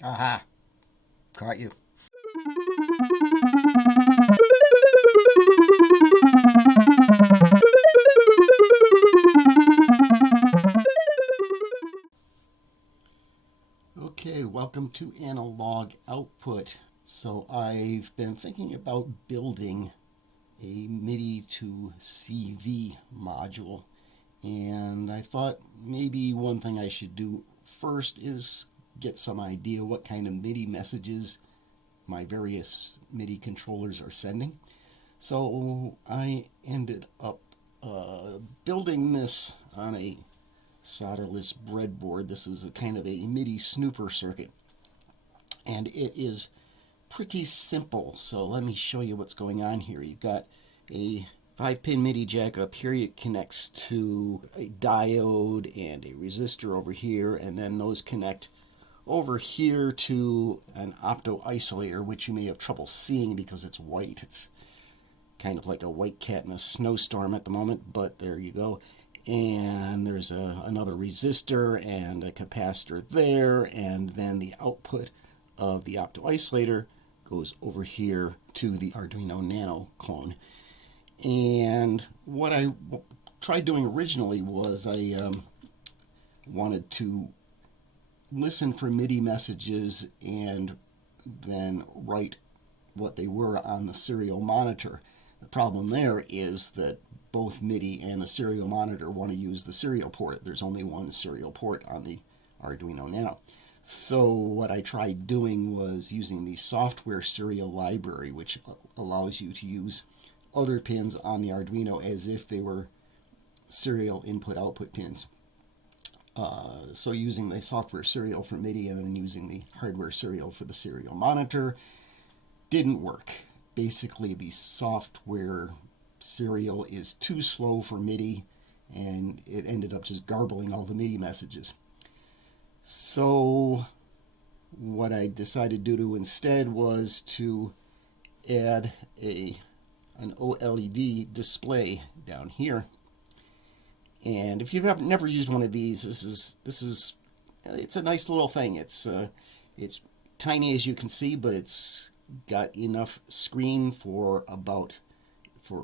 Aha! Caught you. Okay, welcome to Analog Output. So I've been thinking about building a MIDI to CV module, and I thought maybe one thing I should do first is get some idea what kind of MIDI messages my various MIDI controllers are sending. So I ended up building this on a solderless breadboard. This is a kind of a MIDI Snooper circuit, and it is pretty simple. So let me show you what's going on here. You've got a 5-pin MIDI jack up here. It connects to a diode and a resistor over here, and then those connect over here to an opto isolator, which you may have trouble seeing because it's white. It's kind of like a white cat in a snowstorm at the moment, but there you go. And there's another resistor and a capacitor there, and then the output of the opto isolator goes over here to the Arduino Nano clone. And what I tried doing originally was I wanted to listen for MIDI messages and then write what they were on the serial monitor. The problem there is that both MIDI and the serial monitor want to use the serial port. There's only one serial port on the Arduino Nano. So what I tried doing was using the software serial library, which allows you to use other pins on the Arduino as if they were serial input-output pins. So using the software serial for MIDI and then using the hardware serial for the serial monitor didn't work. Basically, the software serial is too slow for MIDI, and it ended up just garbling all the MIDI messages. So what I decided to do instead was to add an OLED display down here. And if you've never used one of these, it's a nice little thing. It's tiny, as you can see, but it's got enough screen for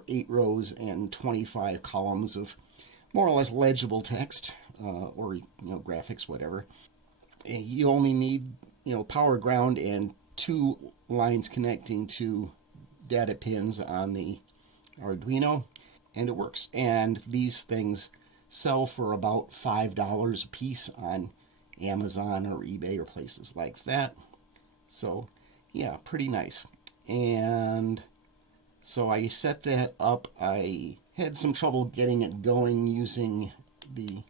8 rows and 25 columns of more or less legible text, or graphics, whatever. You only need power, ground, and 2 lines connecting to data pins on the Arduino, and it works. And these things sell for about $5 a piece on Amazon or eBay or places like that. So yeah, pretty nice. And so I set that up. I had some trouble getting it going using the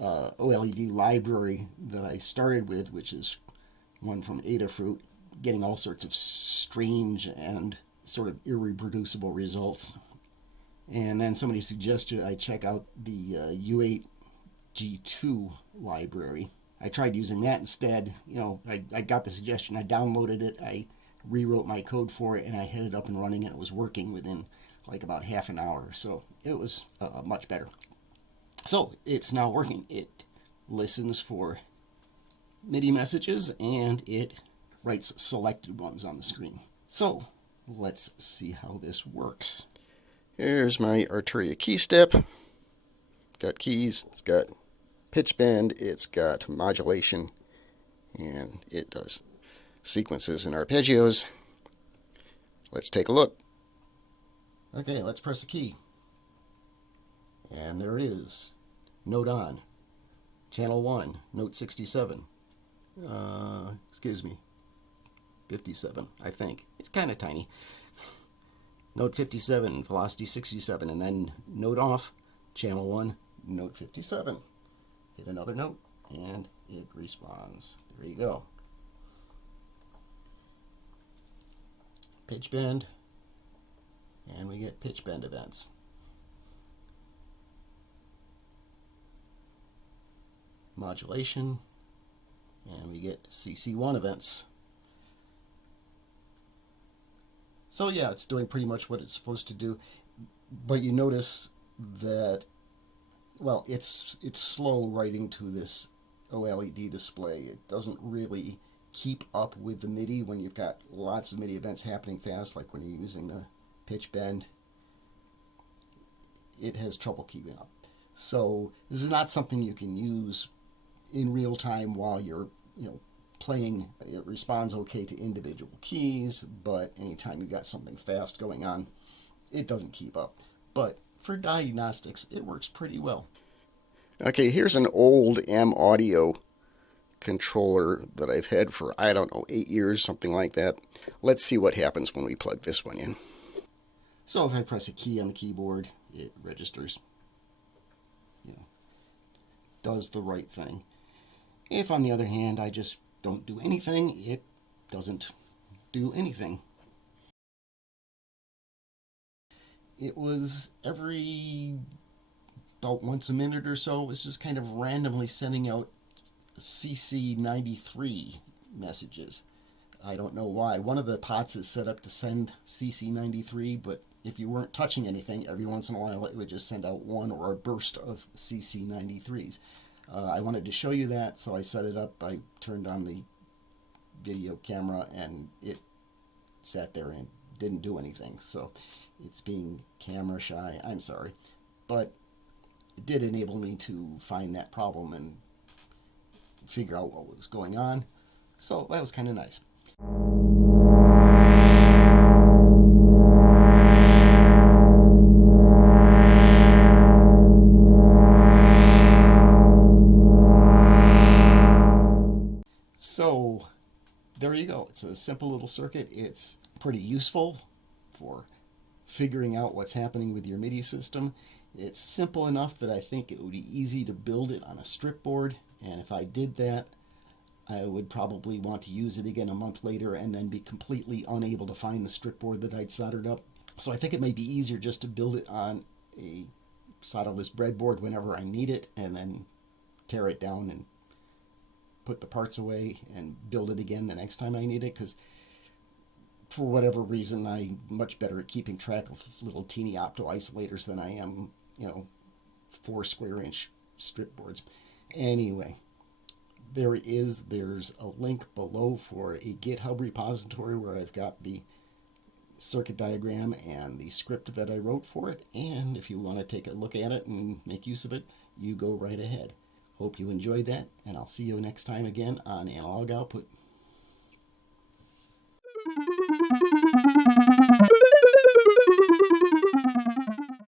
OLED library that I started with, which is one from Adafruit, getting all sorts of strange and sort of irreproducible results. And then somebody suggested I check out the U8G2 library. I tried using that instead. I got the suggestion, I downloaded it, I rewrote my code for it, and I had it up and running, and it was working within like about half an hour. So it was much better. So it's now working. It listens for MIDI messages, and it writes selected ones on the screen. So let's see how this works. Here's my Arturia Keystep. It's got keys, it's got pitch bend, it's got modulation, and it does sequences and arpeggios. Let's take a look. Okay, let's press a key. And there it is. Note on. Channel 1, note 67. Excuse me. 57, I think. It's kind of tiny. Note 57, velocity 67, and then note off, channel 1, note 57. Hit another note, and it responds. There you go. Pitch bend, and we get pitch bend events. Modulation, and we get CC1 events. So yeah, it's doing pretty much what it's supposed to do, but you notice that, well, it's slow writing to this OLED display. It doesn't really keep up with the MIDI when you've got lots of MIDI events happening fast, like when you're using the pitch bend. It has trouble keeping up. So this is not something you can use in real time while you're, playing. It responds okay to individual keys, but anytime you got something fast going on, it doesn't keep up. But for diagnostics, it works pretty well. Okay, here's an old M Audio controller that I've had for, I don't know, 8 years, something like that. Let's see what happens when we plug this one in. So if I press a key on the keyboard, it registers, does the right thing. If, on the other hand, I just don't do anything, it doesn't do anything. It was every about once a minute or so, it was just kind of randomly sending out CC93 messages. I don't know why. One of the pots is set up to send CC93, but if you weren't touching anything, every once in a while it would just send out one or a burst of CC93s. I wanted to show you that, so I set it up. I turned on the video camera, and it sat there and didn't do anything. So it's being camera shy. I'm sorry. But it did enable me to find that problem and figure out what was going on. So that was kind of nice. So there you go. It's a simple little circuit. It's pretty useful for figuring out what's happening with your MIDI system. It's simple enough that I think it would be easy to build it on a strip board, and if I did that, I would probably want to use it again a month later and then be completely unable to find the strip board that I'd soldered up. So I think it may be easier just to build it on a solderless breadboard whenever I need it, and then tear it down and put the parts away and build it again the next time I need it, because for whatever reason I'm much better at keeping track of little teeny opto isolators than I am, 4 square inch strip boards. Anyway, there's a link below for a GitHub repository where I've got the circuit diagram and the script that I wrote for it, and if you want to take a look at it and make use of it, you go right ahead. Hope you enjoyed that, and I'll see you next time again on Analog Output.